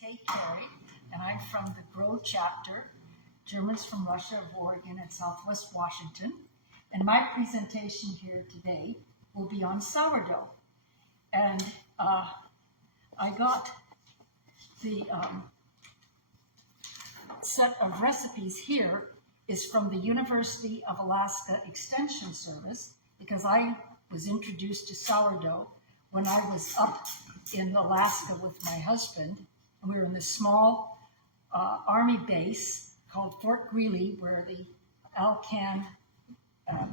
Carey, and I'm from the Grow chapter, Germans from Russia of Oregon and Southwest Washington. And my presentation here today will be on sourdough. And I got the set of recipes here is from the University of Alaska Extension Service, because I was introduced to sourdough when I was up in Alaska with my husband. And we were in this small Army base called Fort Greely, where the Alcan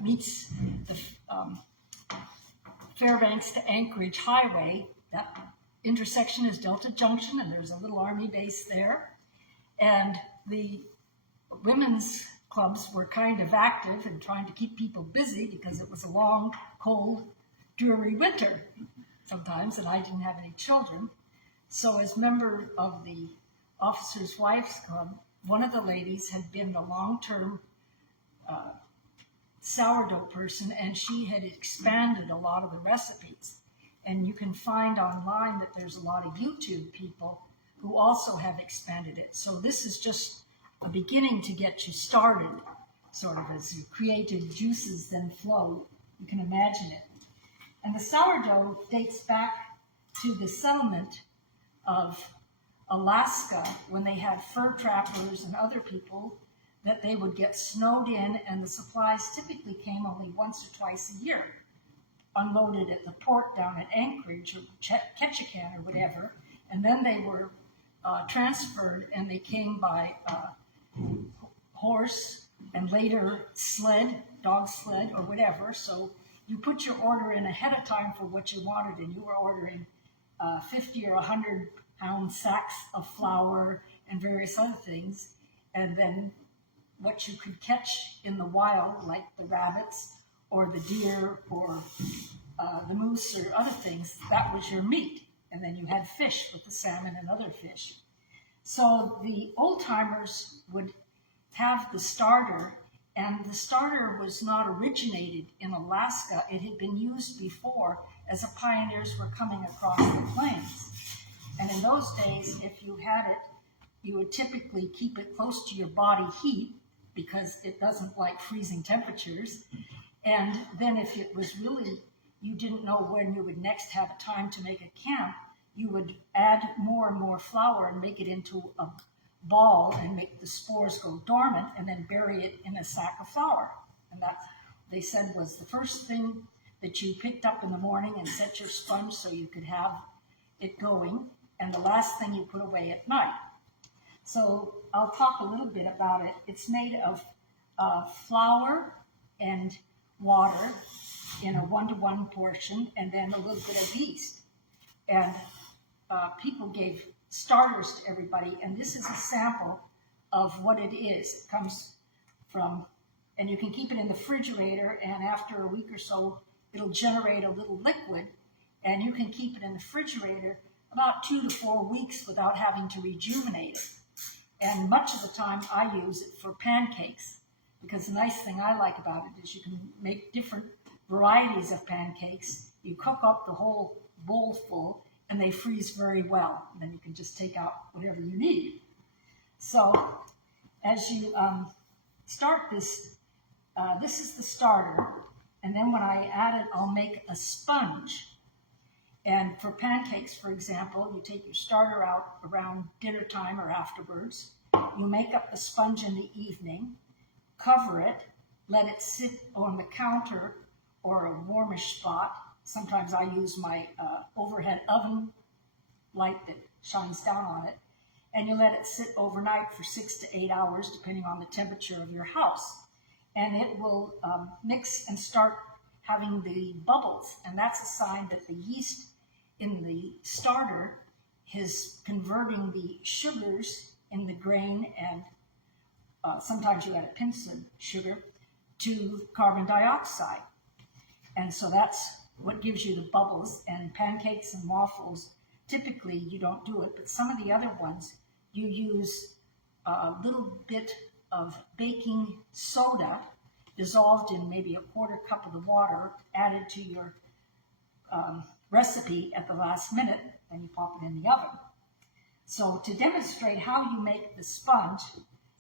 meets the Fairbanks to Anchorage Highway. That intersection is Delta Junction, and there's a little Army base there. And the women's clubs were kind of active and trying to keep people busy because it was a long, cold, dreary winter sometimes, and I didn't have any children. So as member of the Officers' Wives Club, one of the ladies had been a long-term sourdough person, and she had expanded a lot of the recipes. And you can find online that there's a lot of YouTube people who also have expanded it. So this is just a beginning to get you started, sort of as your creative juices then flow. You can imagine it. And the sourdough dates back to the settlement of Alaska when they had fur trappers and other people that they would get snowed in, and the supplies typically came only once or twice a year, unloaded at the port down at Anchorage or Ketchikan or whatever, and then they were transferred, and they came by horse and later sled, dog sled or whatever. So you put your order in ahead of time for what you wanted, and you were ordering 50 or 100 pound sacks of flour and various other things, and then what you could catch in the wild, like the rabbits or the deer or the moose or other things, that was your meat. And then you had fish with the salmon and other fish. So the old-timers would have the starter, and the starter was not originated in Alaska. It had been used before as the pioneers were coming across the plains. And in those days, if you had it, you would typically keep it close to your body heat because it doesn't like freezing temperatures. And then if it was really, you didn't know when you would next have a time to make a camp, you would add more and more flour and make it into a ball and make the spores go dormant and then bury it in a sack of flour. And that, they said, was the first thing that you picked up in the morning and set your sponge so you could have it going, and the last thing you put away at night. So I'll talk a little bit about it. It's made of flour and water in a 1-to-1 portion, and then a little bit of yeast. And people gave starters to everybody, and this is a sample of what it is. It comes from, and you can keep it in the refrigerator, and after a week or so, it'll generate a little liquid, and you can keep it in the refrigerator about 2 to 4 weeks without having to rejuvenate it. And much of the time, I use it for pancakes, because the nice thing I like about it is you can make different varieties of pancakes. You cook up the whole bowl full, and they freeze very well. And then you can just take out whatever you need. So as you start this, this is the starter. And then when I add it, I'll make a sponge. And for pancakes, for example, you take your starter out around dinner time or afterwards. You make up the sponge in the evening, cover it, let it sit on the counter or a warmish spot. Sometimes I use my overhead oven light that shines down on it. And you let it sit overnight for 6 to 8 hours, depending on the temperature of your house. And it will mix and start having the bubbles. And that's a sign that the yeast in the starter is converting the sugars in the grain, and sometimes you add a pinch of sugar, to carbon dioxide. And so that's what gives you the bubbles. And pancakes and waffles, typically you don't do it, but some of the other ones, you use a little bit of baking soda dissolved in maybe a 1/4 cup of the water, added to your recipe at the last minute, then you pop it in the oven. So to demonstrate how you make the sponge,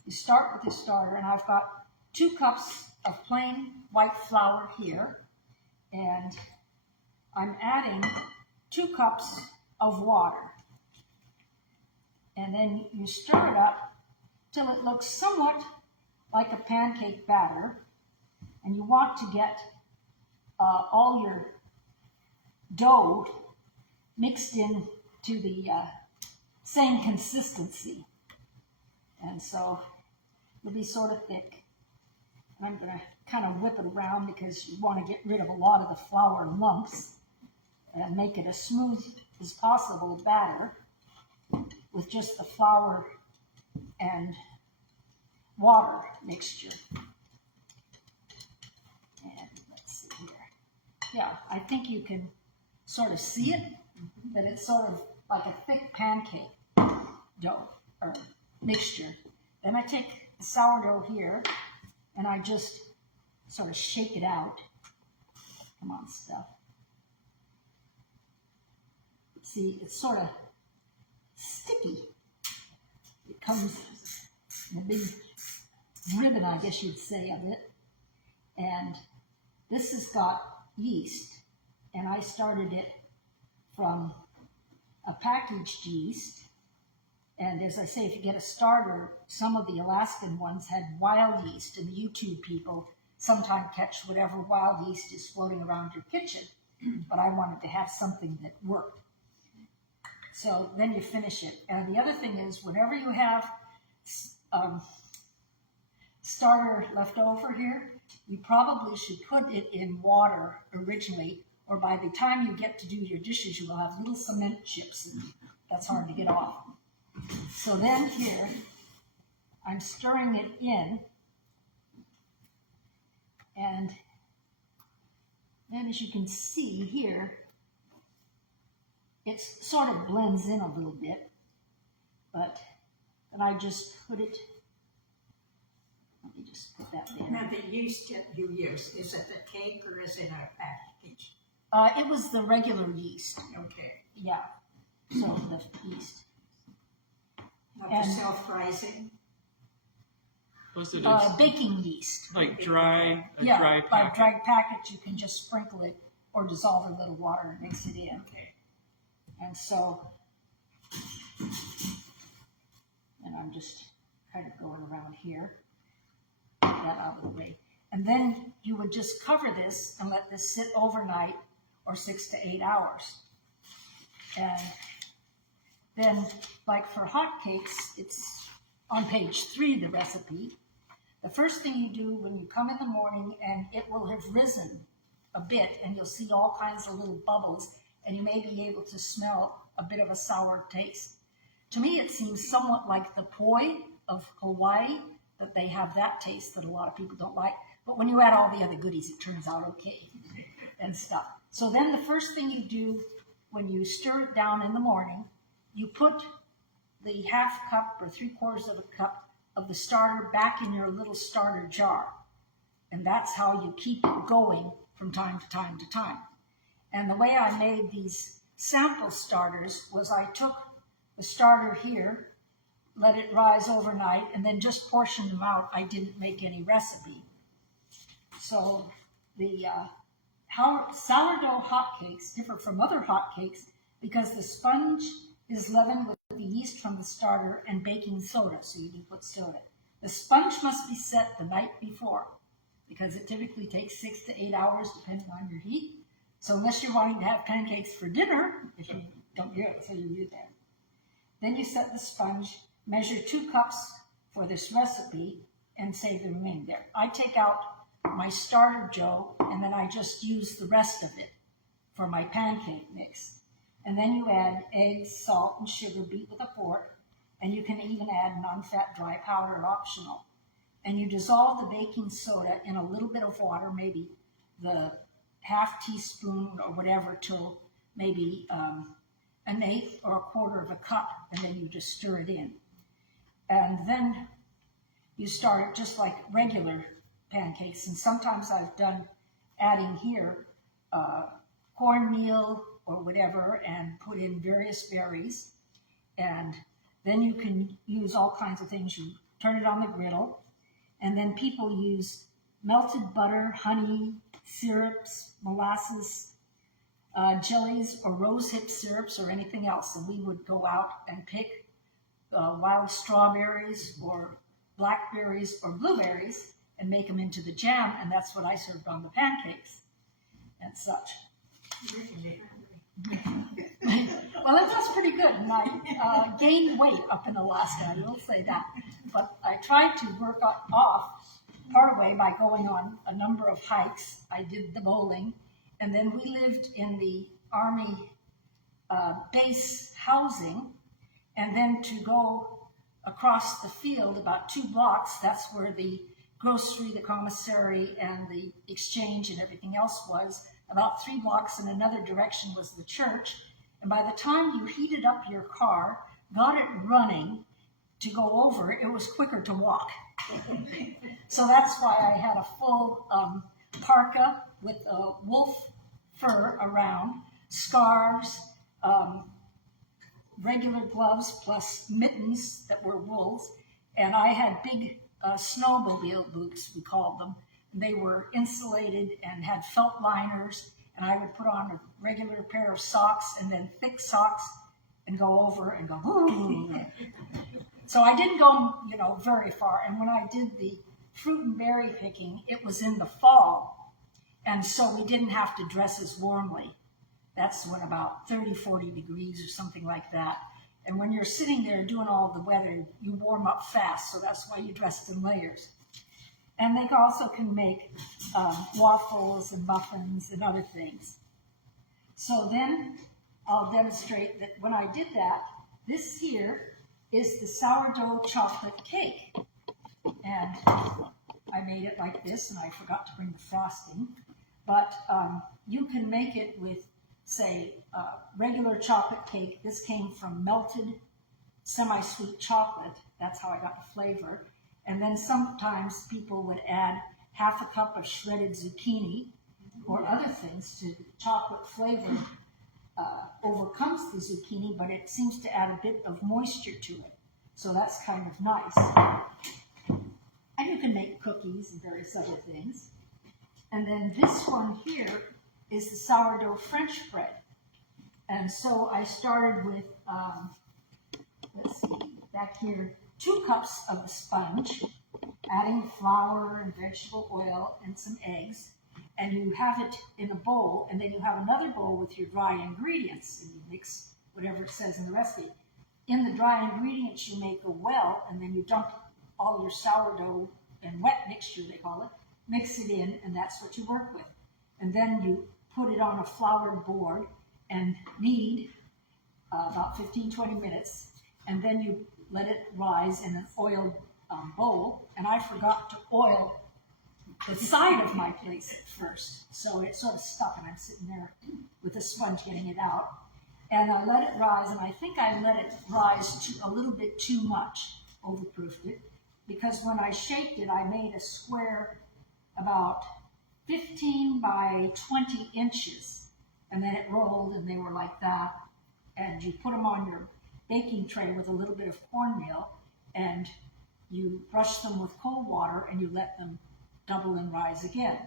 you start with the starter, and I've got 2 cups of plain white flour here, and I'm adding 2 cups of water. And then you stir it up till it looks somewhat like a pancake batter, and you want to get all your dough mixed in to the same consistency. And so it'll be sort of thick. And I'm going to kind of whip it around because you want to get rid of a lot of the flour lumps and make it as smooth as possible batter with just the flour and water mixture. And let's see here. Yeah, I think you can sort of see it, that it's sort of like a thick pancake dough or mixture. Then I take the sourdough here and I just sort of shake it out. Come on, stuff. See, it's sort of sticky. It comes in a big ribbon, I guess you'd say, of it. And this has got yeast, and I started it from a packaged yeast. And as I say, if you get a starter, some of the Alaskan ones had wild yeast, and YouTube people sometimes catch whatever wild yeast is floating around your kitchen. But I wanted to have something that worked. So then you finish it. And the other thing is, whenever you have starter left over here, you probably should put it in water originally, or by the time you get to do your dishes, you will have little cement chips, and that's hard to get off. So then here, I'm stirring it in, and then as you can see here, it sort of blends in a little bit, but then I just put it, let me just put that there. Now the yeast that you use, is it the cake or is it a package? It was the regular yeast. Okay. Yeah, so the yeast. Not the self-rising? Baking yeast. Like dry, dry packet. Dry package, you can just sprinkle it or dissolve a little water and mix it in. Okay. And so, and I'm just kind of going around here, get that out of the way. And then you would just cover this and let this sit overnight or 6 to 8 hours. And then, like for hot cakes, it's on page 3, the recipe. The first thing you do when you come in the morning, and it will have risen a bit, and you'll see all kinds of little bubbles, and you may be able to smell a bit of a sour taste. To me, it seems somewhat like the poi of Hawaii, that they have that taste that a lot of people don't like. But when you add all the other goodies, it turns out okay and stuff. So then the first thing you do when you stir it down in the morning, you put the half cup or 3/4 of a cup of the starter back in your little starter jar. And that's how you keep it going from time to time to time. And the way I made these sample starters was I took the starter here, let it rise overnight, and then just portioned them out. I didn't make any recipe. So the sourdough hotcakes differ from other hotcakes because the sponge is leavened with the yeast from the starter and baking soda, so you can put soda. The sponge must be set the night before because it typically takes 6 to 8 hours depending on your heat. So unless you're wanting to have pancakes for dinner, if you don't do it, so you do that. Then you set the sponge, measure 2 cups for this recipe, and save the remaining there. I take out my starter dough, and then I just use the rest of it for my pancake mix. And then you add eggs, salt, and sugar beat with a fork, and you can even add non-fat dry powder, optional. And you dissolve the baking soda in a little bit of water, maybe the half teaspoon or whatever, till maybe an eighth or a quarter of a cup, and then you just stir it in. And then you start it just like regular pancakes, and sometimes I've done adding here cornmeal or whatever and put in various berries. And Then you can use all kinds of things. You turn it on the griddle, and then people use melted butter, honey, syrups, molasses, jellies, or rosehip syrups, or anything else. And we would go out and pick wild strawberries or blackberries or blueberries and make them into the jam, and that's what I served on the pancakes and such. Well, it was pretty good, and I gained weight up in Alaska, I will say that. But I tried to work off part of the way by going on a number of hikes. I did the bowling, and then we lived in the Army base housing, and then to go across the field about 2 blocks, that's where the grocery, the commissary, and the exchange and everything else was. About 3 blocks in another direction was the church. And by the time you heated up your car, got it running to go over, it was quicker to walk. So that's why I had a full parka with a wolf fur around, scarves, regular gloves plus mittens that were wools, and I had big snowmobile boots, we called them. They were insulated and had felt liners, and I would put on a regular pair of socks and then thick socks and go over and go, ooh. So I didn't go, very far. And when I did the fruit and berry picking, it was in the fall, and so we didn't have to dress as warmly. That's when about 30, 40 degrees or something like that. And when you're sitting there doing all the weather, you warm up fast, so that's why you dressed in layers. And they also can make waffles and muffins and other things. So then I'll demonstrate that when I did that, this here is the sourdough chocolate cake. And I made it like this, and I forgot to bring the frosting. But you can make it with, say, regular chocolate cake. This came from melted semi-sweet chocolate. That's how I got the flavor. And then sometimes people would add half a cup of shredded zucchini or other things to chocolate flavor. Overcomes the zucchini, but it seems to add a bit of moisture to it. So that's kind of nice. And you can make cookies and various other things. And then this one here is the sourdough French bread. And so I started with, let's see, back here, 2 cups of the sponge, adding flour and vegetable oil and some eggs. And you have it in a bowl, and then you have another bowl with your dry ingredients, and you mix whatever it says in the recipe. In the dry ingredients, you make a well, and then you dump all your sourdough and wet mixture, they call it, mix it in, and that's what you work with. And then you put it on a floured board and knead about 15-20 minutes, and then you let it rise in an oiled bowl. And I forgot to oil the side of my plate first, so it sort of stuck, and I'm sitting there with the sponge getting it out. And I let it rise, and I think I let it rise a little bit too much, overproofed it, because when I shaped it, I made a square about 15 by 20 inches, and then it rolled, and they were like that. And you put them on your baking tray with a little bit of cornmeal, and you brush them with cold water, and you let them double and rise again.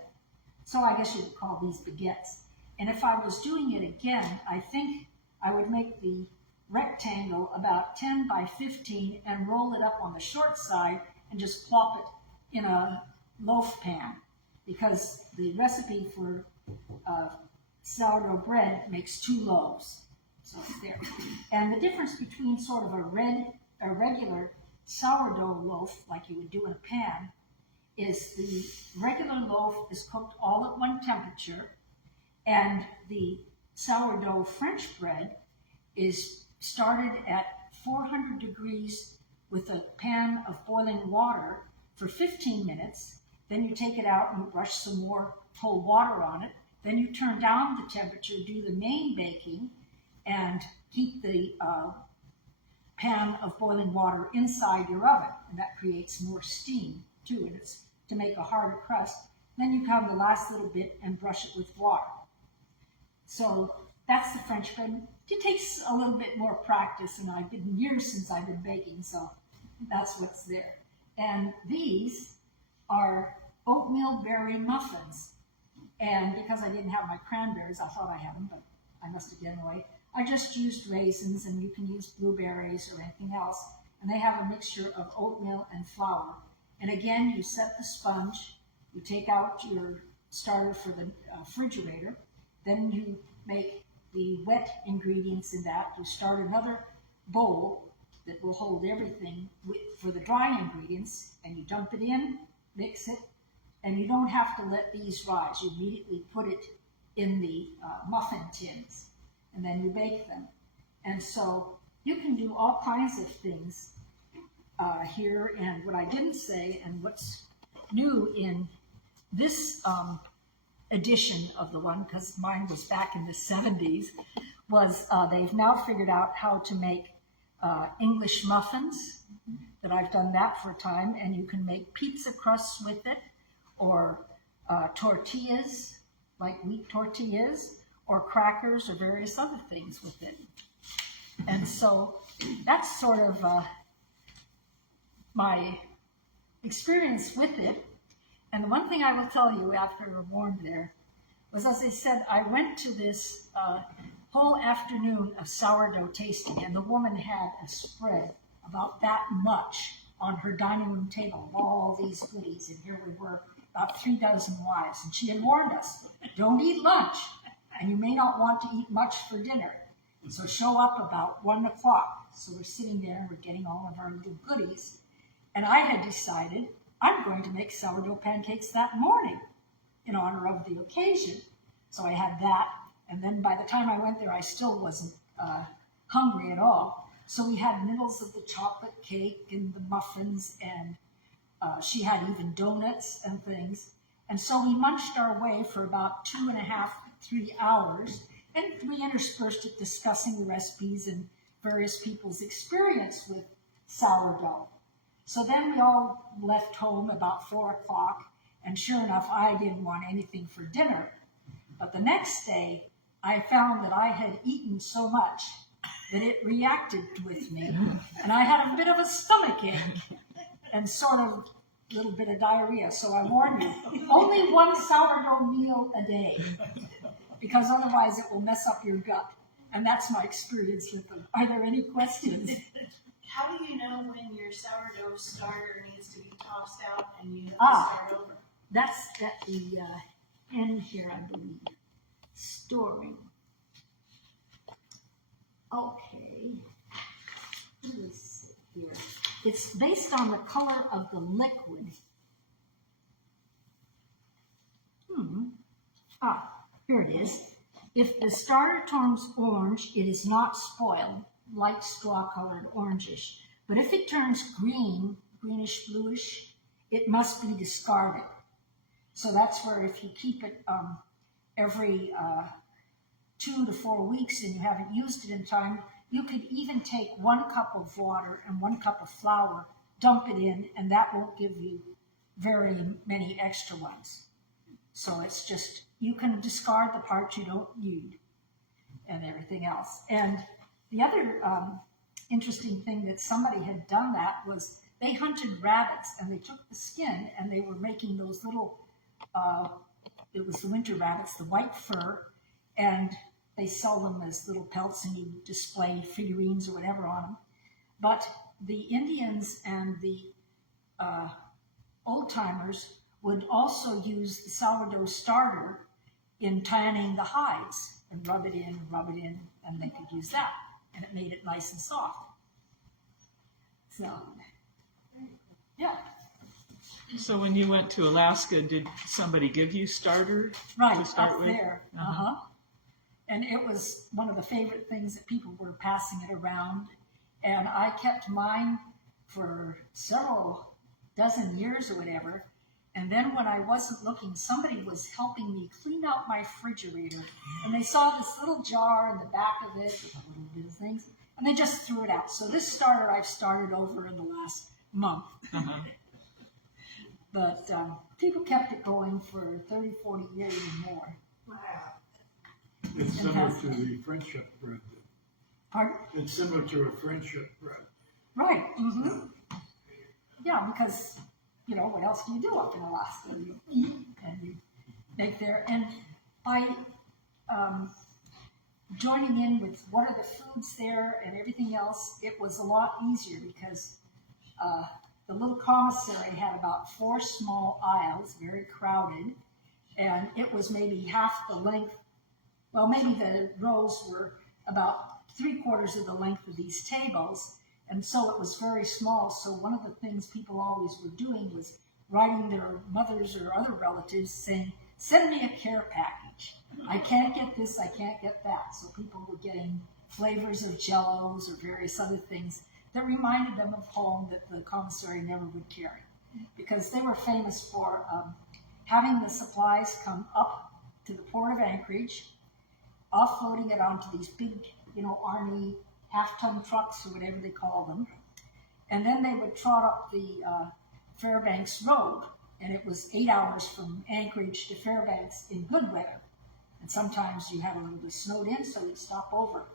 So I guess you'd call these baguettes. And if I was doing it again, I think I would make the rectangle about 10 by 15 and roll it up on the short side and just plop it in a loaf pan, because the recipe for sourdough bread makes 2 loaves. So it's there. And the difference between sort of a regular sourdough loaf, like you would do in a pan, is the regular loaf is cooked all at one temperature, and the sourdough French bread is started at 400 degrees with a pan of boiling water for 15 minutes. Then you take it out and you brush some more cold water on it. Then you turn down the temperature, do the main baking, and keep the pan of boiling water inside your oven. And that creates more steam too, and it's to make a harder crust. Then you come the last little bit and brush it with water. So that's the French bread. it takes a little bit more practice, and I've been years since I've been baking, so that's what's there. And these are oatmeal berry muffins. And because I didn't have my cranberries, I thought I had them, but I must have given away. I just used raisins, and you can use blueberries or anything else. And they have a mixture of oatmeal and flour. And again, you set the sponge, you take out your starter for the refrigerator, then you make the wet ingredients in that. You start another bowl that will hold everything for the dry ingredients, and you dump it in, mix it, and you don't have to let these rise. You immediately put it in the muffin tins, and then you bake them. And so you can do all kinds of things here. And what I didn't say, and what's new in this edition of the one, because mine was back in the 70s, was they've now figured out how to make English muffins. That I've done that for a time, and you can make pizza crusts with it, or tortillas, like wheat tortillas, or crackers, or various other things with it. And so that's sort of my experience with it. And the one thing I will tell you after I warned there was, as I said, I went to this whole afternoon of sourdough tasting, and the woman had a spread about that much on her dining room table of all these goodies. And here we were, about 3 dozen wives. And she had warned us, don't eat lunch, and you may not want to eat much for dinner. So show up about 1 o'clock. So we're sitting there and we're getting all of our little goodies. And I had decided I'm going to make sourdough pancakes that morning in honor of the occasion. So I had that. And then by the time I went there, I still wasn't hungry at all. So we had middles of the chocolate cake and the muffins, and she had even donuts and things. And so we munched our way for about 2.5, 3 hours, and we interspersed it discussing the recipes and various people's experience with sourdough. So then we all left home about 4 o'clock, and sure enough, I didn't want anything for dinner. But the next day, I found that I had eaten so much that it reacted with me, and I had a bit of a stomachache and sort of a little bit of diarrhea. So I warn you, only 1 sourdough meal a day, because otherwise it will mess up your gut. And that's my experience with them. Are there any questions? How do you know when your sourdough starter needs to be tossed out and you have to start over? That's at the end here, I believe. Storing. Okay. Let me see here. It's based on the color of the liquid. Here it is. If the starter turns orange, it is not spoiled, light straw-colored orangish. But if it turns green, greenish, bluish, it must be discarded. So that's where if you keep it every 2 to 4 weeks and you haven't used it in time, you could even take 1 cup of water and 1 cup of flour, dump it in, and that won't give you very many extra ones. So it's just, you can discard the parts you don't need and everything else. And the other interesting thing that somebody had done that was they hunted rabbits, and they took the skin and they were making those little, it was the winter rabbits, the white fur, and they sell them as little pelts, and you display figurines or whatever on them. But the Indians and the old-timers would also use the sourdough starter in tanning the hides, and rub it in, and they could use that, and it made it nice and soft. So, yeah. So when you went to Alaska, did somebody give you starter Right, to start up with? there. And it was one of the favorite things that people were passing it around. And I kept mine for several dozen years or whatever. And then when I wasn't looking, somebody was helping me clean out my refrigerator. And they saw this little jar in the back of it with a little bit of things, and they just threw it out. So this starter I've started over in the last month. But people kept it going for 30, 40 years or more. Wow. It's similar to the friendship bread Pardon? It's similar to a friendship bread. Right. Mm-hmm. Yeah, because, you know, what else do you do up in Alaska? You eat and you make there. And by joining in with what are the foods there and everything else, it was a lot easier because the little commissary had about 4 small aisles, very crowded, and it was maybe half the length. Well, maybe the rows were about 3/4 of the length of these tables, and so it was very small. So one of the things people always were doing was writing their mothers or other relatives saying, send me a care package. I can't get this, I can't get that. So people were getting flavors of jellos or various other things that reminded them of home that the commissary never would carry. Because they were famous for having the supplies come up to the port of Anchorage, offloading it onto these big, you know, Army half-ton trucks or whatever they call them. And then they would trot up the Fairbanks Road, and it was 8 hours from Anchorage to Fairbanks in good weather. And sometimes you had a little bit snowed in, so you'd stop over.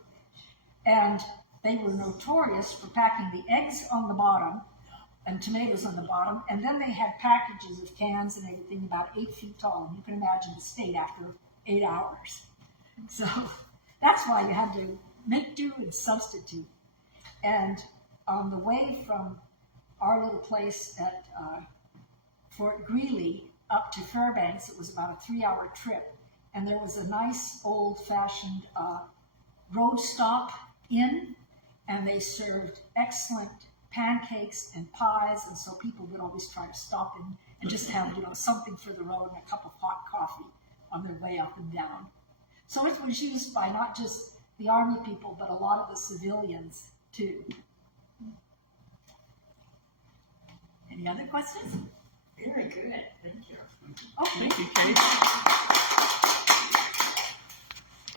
And they were notorious for packing the eggs on the bottom and tomatoes on the bottom, and then they had packages of cans and everything about 8 feet tall, and you can imagine the state after 8 hours. So that's why you had to make do and substitute. And on the way from our little place at Fort Greely up to Fairbanks, it was about a 3-hour trip, and there was a nice old-fashioned road stop inn, and they served excellent pancakes and pies, and so people would always try to stop in and just have, you know, something for the road and a cup of hot coffee on their way up and down. So it was used by not just the Army people, but a lot of the civilians too. Any other questions? Very good, thank you. Okay. Thank you, Kate.